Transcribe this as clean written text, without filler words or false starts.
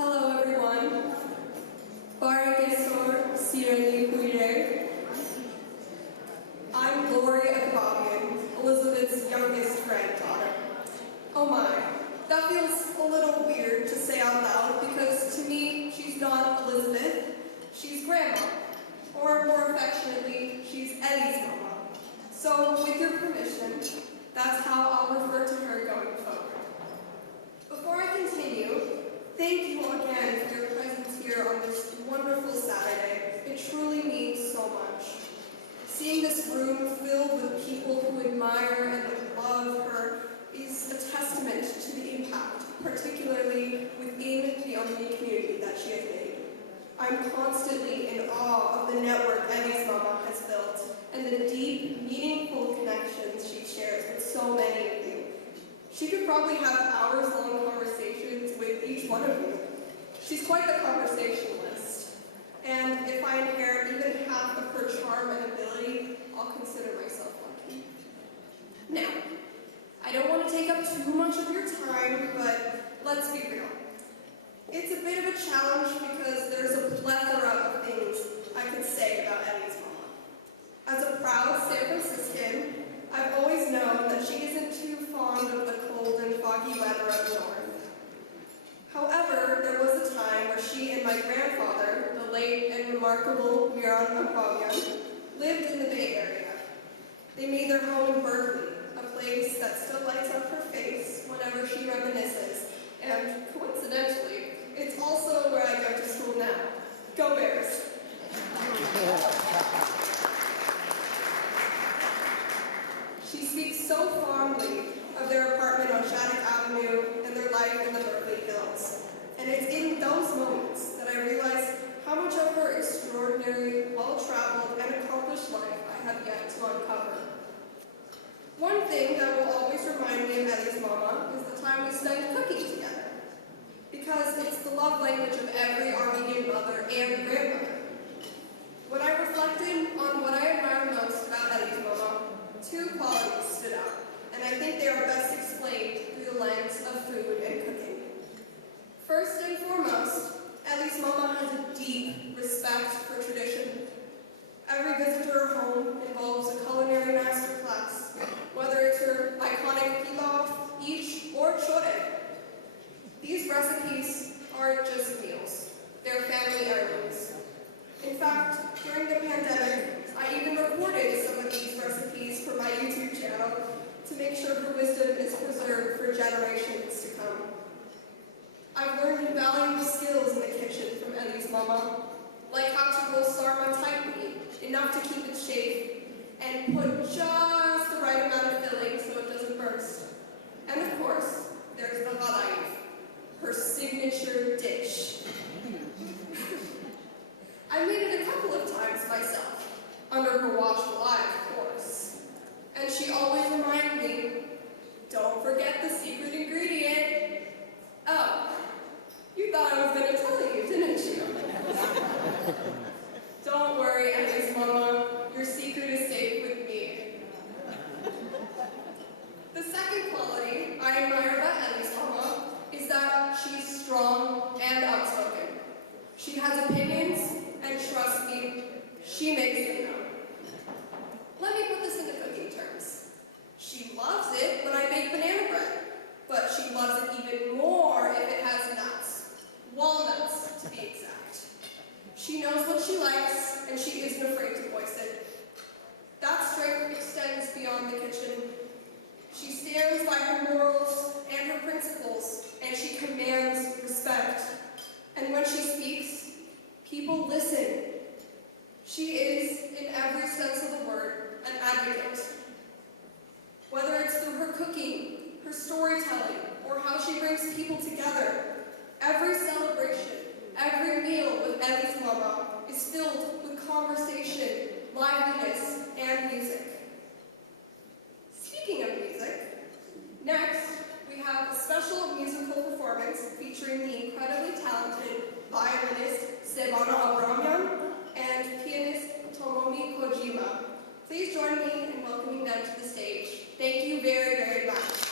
Hello everyone. Barikesor Sirani Huire. I'm Lori Agbabian, Elizabeth's youngest granddaughter. Oh my, that feels a little weird to say out loud because to me, she's not Elizabeth, she's Grandma. Or more affectionately, she's Eddie's mama. So with your permission, that's how I'll refer to her going forward. Before I continue, thank you again for your presence here on this wonderful Saturday. It truly means so much. Seeing this room filled with people who admire and love her is a testament to the impact, particularly within the Omni community that she has made. I'm constantly in awe of the network Eddie's mama has built and the deep, meaningful connections she shares with so many of you. She could probably have hours-long conversations with each one of you. She's quite the conversationalist. And if I inherit even half of her charm and ability, I'll consider myself lucky. Now, I don't want to take up too much of your time, but let's be real. It's a bit of a challenge because there's a plethora of things I could say about Eddie's mama. As a proud San Franciscan, I've always known that she isn't too fond of the cold and foggy weather up north. However, there was a time where she and my grandfather, the late and remarkable Agbabian, lived in the Bay Area. They made their home in Berkeley, a place that still lights up her face whenever she reminisces, and coincidentally, it's also where I go to school now. Go Bears! She speaks so fondly of their apartment on Shattuck Avenue and their life in the Berkeley Hills. And it's in those moments that I realize how much of her extraordinary, well-traveled, and accomplished life I have yet to uncover. One thing that will always remind me of Eddie's mama is the time we spent cooking together. Because it's the love language of every Armenian mother and grandmother. When I reflected on what I admire most about Eddie's mama, two qualities stood out, and I think they are best explained through the lens of food and cooking. First and foremost, Eddie's mama has a deep respect for tradition. Every visit to her home involves a culinary masterclass, whether it's her iconic pilaf, ich, or chore. These recipes aren't just meals, they're family heirlooms. In fact, during the pandemic, I even recorded some of these recipes for my YouTube channel to make sure her wisdom is preserved for generations to come. I've learned invaluable skills in the kitchen from Eddie's mama, like how to roll sarma tightly, enough to keep it shape, and put just the right amount of filling so it doesn't burst. And of course, there's the gadaif, her signature dish. I made it a couple of times myself, under her watchful eye, of course. And she always reminded me, don't forget the secret ingredient. Oh, you thought I was going to tell you, didn't you? Don't worry, Eddie's mama, your secret is safe with me. The second quality I admire about Eddie's mama is that she's strong and outspoken. She has opinions, and trust me, she makes them known. Let me put this into cooking terms. She loves it when I make banana bread, but she loves it even more if it has nuts. Walnuts, to be exact. She knows what she likes, and she isn't afraid to voice it. That strength extends beyond the kitchen. She stands by her morals and her principles, and she commands respect. And when she speaks, people listen. She is, in every sense of the word, an advocate. Whether it's through her cooking, her storytelling, or how she brings people together, every celebration, every meal with Eddie's mama is filled with conversation, liveliness, and music. Speaking of music, next we have a special musical performance featuring the incredibly talented violinist Agbabian and pianist Tomomi Kojima. Please join me in welcoming them to the stage. Thank you very, very much.